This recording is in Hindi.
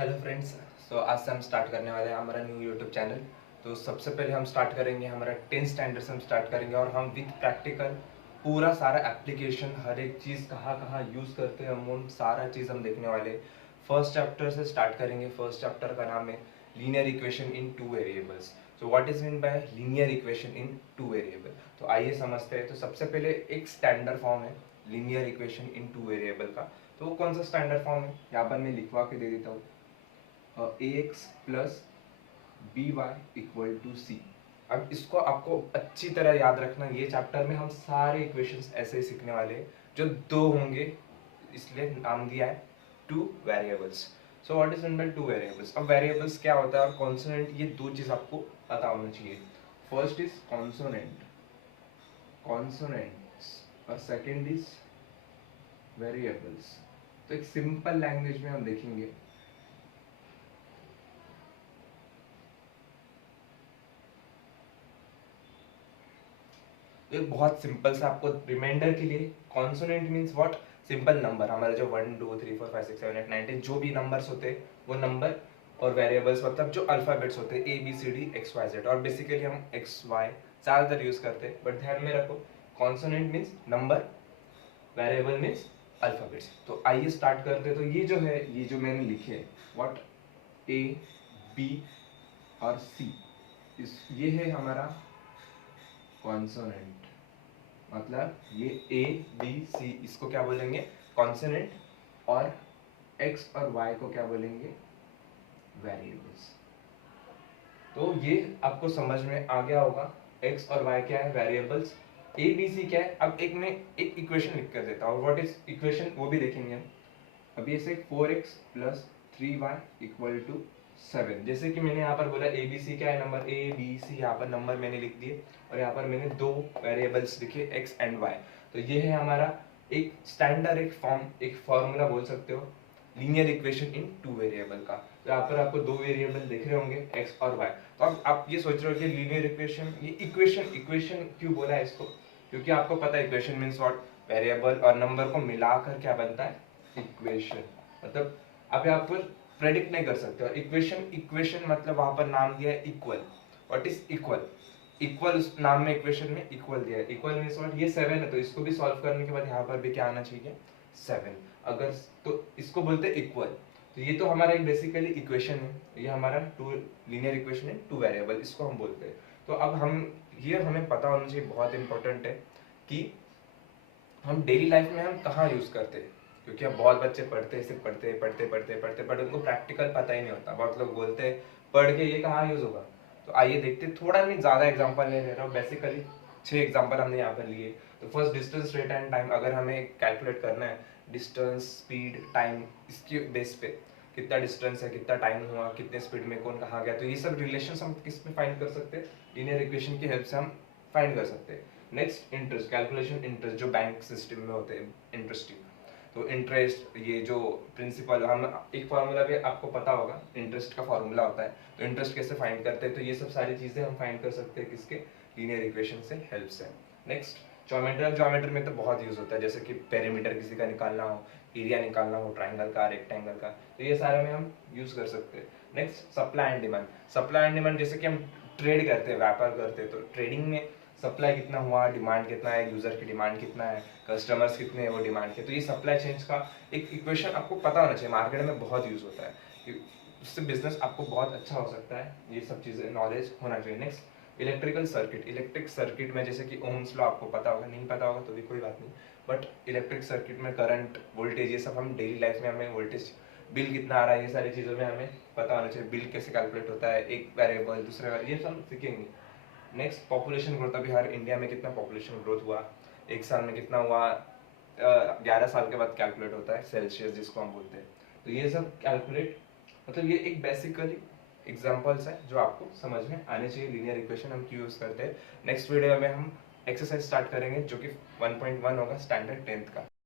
Hello friends. सो आज से हम स्टार्ट करने वाले हैं हमारा न्यू यूट्यूब चैनल। तो सबसे पहले हम स्टार्ट करेंगे हमारा 10th स्टैंडर्ड से हम स्टार्ट करेंगे और हम विद प्रैक्टिकल पूरा सारा एप्लीकेशन हर एक चीज़ कहाँ कहाँ यूज़ करते हैं हम उन सारा चीज़ हम देखने वाले। फर्स्ट चैप्टर से स्टार्ट करेंगे। फर्स्ट चैप्टर का नाम है linear equation in two variables. So what is mean by linear equation in two variable. तो आइए समझते हैं। तो सबसे पहले एक स्टैंडर्ड फॉर्म है linear equation in two variable का। तो वो कौन सा स्टैंडर्ड फॉर्म है यहाँ पर मैं लिखवा के दे देता हूँ। ax plus B Y equal to C. अब इसको आपको अच्छी तरह याद रखना। ये चैप्टर में हम सारे इक्वेशंस ऐसे ही सीखने वाले हैं जो दो होंगे, इसलिए नाम दिया है two variables. So what is mean by two variables. अब वेरिएबल्स क्या होता है और कॉन्सोनेंट, ये दो चीज आपको पता होना चाहिए। फर्स्ट इज कॉन्सोनेंट, कॉन्सोनेंट्स, और सेकेंड इज वेरिएबल्स। तो एक सिंपल लैंग्वेज में हम देखेंगे। एक बहुत सिंपल सा आपको रिमाइंडर के लिए, consonant means what, simple number. हमारे जो 1 2 3 4 5 6 7 8 9 10 जो भी नंबर्स होते हैं वो नंबर, और वेरिएबल्स मतलब जो अल्फाबेट्स होते हैं ABCD XYZ। और बेसिकली हम XY ज़्यादातर यूज करते हैं, बट ध्यान में रखो consonant means number, variable means alphabets. तो आइए स्टार्ट करते हैं। तो ये जो है, ये जो मैंने लिखे है व्हाट, A B और C, इस ये है हमारा कॉन्सोनेंट। मतलब ये A B C, इसको क्या बोलेंगे, कॉन्सोनेंट। और X और Y को क्या बोलेंगे, वेरिएबल्स। तो ये आपको समझ में आ गया होगा। X और Y क्या है, वेरिएबल्स। ABC क्या है। अब एक मैं एक इक्वेशन लिख कर देता हूँ। व्हाट इज इक्वेशन वो भी देखेंगे हम। अभी ऐसे 4x plus 3y equal to 7। जैसे कि मैंने यहाँ पर बोला ABC क्या है, नंबर ABC, यहाँ पर नंबर मैंने लिख दिए और यहाँ पर मैंने दो वेरिएबल्स लिखे x एंड y। तो ये है हमारा एक स्टैंडर्ड, एक फॉर्म, एक फॉर्मूला बोल सकते हो linear equation in two variable का। तो यहाँ पर आपको दो वेरिएबल दिख रहे होंगे x और y। तो अब आप ये सोच रहे हो कि लीनियर इक्वेशन, ये इक्वेशन इक्वेशन क्यों बोला है इसको, क्योंकि आपको पता है इक्वेशन मीन्स व्हाट, वेरिएबल और नंबर को मिलाकर क्या बनता है, इक्वेशन। मतलब आप यहाँ पर प्रेडिक्ट नहीं कर सकते। और इक्वेशन, इक्वेशन मतलब वहां पर नाम दिया है equal. What is equal, equal उस नाम में, इक्वेशन में इक्वल दिया है। इक्वल मींस व्हाट, ये 7 है तो इसको भी सॉल्व करने के बाद यहाँ पर भी क्या आना चाहिए, 7। अगर तो इसको बोलते हैं इक्वल। तो ये तो हमारा एक बेसिकली इक्वेशन है, ये हमारा टू लीनियर इक्वेशन है टू वेरिएबल, इसको हम बोलते हैं। तो अब हम, ये हमें पता होना चाहिए, बहुत इंपॉर्टेंट है कि हम डेली लाइफ में हम कहाँ यूज करते हैं। क्योंकि अब बहुत बच्चे पढ़ते हैं, सिर्फ पढ़ते पढ़ते पढ़ते पढ़ते बट उनको प्रैक्टिकल पता ही नहीं होता। बहुत लोग बोलते हैं पढ़ के ये कहाँ यूज होगा। तो आइए देखते हैं, थोड़ा नहीं ज़्यादा एग्जांपल ले रहा हूँ, बेसिकली 6 एग्जांपल हमने यहाँ पर लिए। तो first distance, rate and time. अगर हमें कैलकुलेट करना है डिस्टेंस, स्पीड, टाइम, इसके बेस पे कितना डिस्टेंस है, कितना टाइम हुआ, कितने स्पीड में कौन कहाँ गया, तो ये सब रिलेशन हम किस में फाइंड कर सकते हैं, लीनियर इक्वेशन की हेल्प से हम फाइंड कर सकते हैं। नेक्स्ट इंटरेस्ट, कैलकुलेशन इंटरेस्ट, जो बैंक सिस्टम में होते हैं इंटरेस्ट। तो इंटरेस्ट, ये जो प्रिंसिपल, हम एक फार्मूला भी आपको पता होगा, इंटरेस्ट का फार्मूला होता है। तो इंटरेस्ट कैसे फाइंड करते हैं, तो ये सब सारी चीजें हम फाइंड कर सकते हैं किसके, लीनियर इक्वेशन से हेल्प से। Next geometry. अब ज्योमेट्री में तो बहुत यूज होता है, जैसे कि पेरीमीटर किसी का निकालना हो, एरिया निकालना हो, ट्राइंगल का, रेक्टेंगल का, तो ये सारे में हम यूज कर सकते हैं। Next supply and demand. Supply and demand, जैसे कि हम ट्रेड करते हैं, व्यापार करते हैं, तो ट्रेडिंग में सप्लाई कितना हुआ, डिमांड कितना है, यूजर की डिमांड कितना है, कस्टमर्स कितने हैं वो डिमांड के। तो ये सप्लाई चेंज का एक इक्वेशन आपको पता होना चाहिए, मार्केट में बहुत यूज होता है, उससे बिजनेस आपको बहुत अच्छा हो सकता है। ये सब चीजें नॉलेज होना चाहिए। Next electrical circuit. Electric circuit में जैसे कि ओम्स लॉ आपको पता होगा, नहीं पता होगा तो भी कोई बात नहीं, बट इलेक्ट्रिक सर्किट में करंट, वोल्टेज, ये सब हम डेली लाइफ में हमें वोल्टेज, बिल कितना आ रहा है, ये सारी चीज़ों में हमें पता होना चाहिए। बिल कैसे कैलकुलेट होता है, एक वेरिएबल दूसरे वेरिएबल, ये सब सीखेंगे। Next population growth. अभी हर इंडिया में कितना पॉपुलेशन ग्रोथ हुआ, एक साल में कितना हुआ, 11 साल के बाद कैलकुलेट होता है, सेल्सियस जिसको हम बोलते हैं। तो ये सब कैलकुलेट, मतलब ये एक बेसिकली एग्जांपल्स है जो आपको समझ में आने चाहिए, लीनियर इक्वेशन हम क्यों यूज करते हैं। नेक्स्ट वीडियो में हम एक्सरसाइज स्टार्ट करेंगे जो कि 1.1 होगा, स्टैंडर्ड 10th का।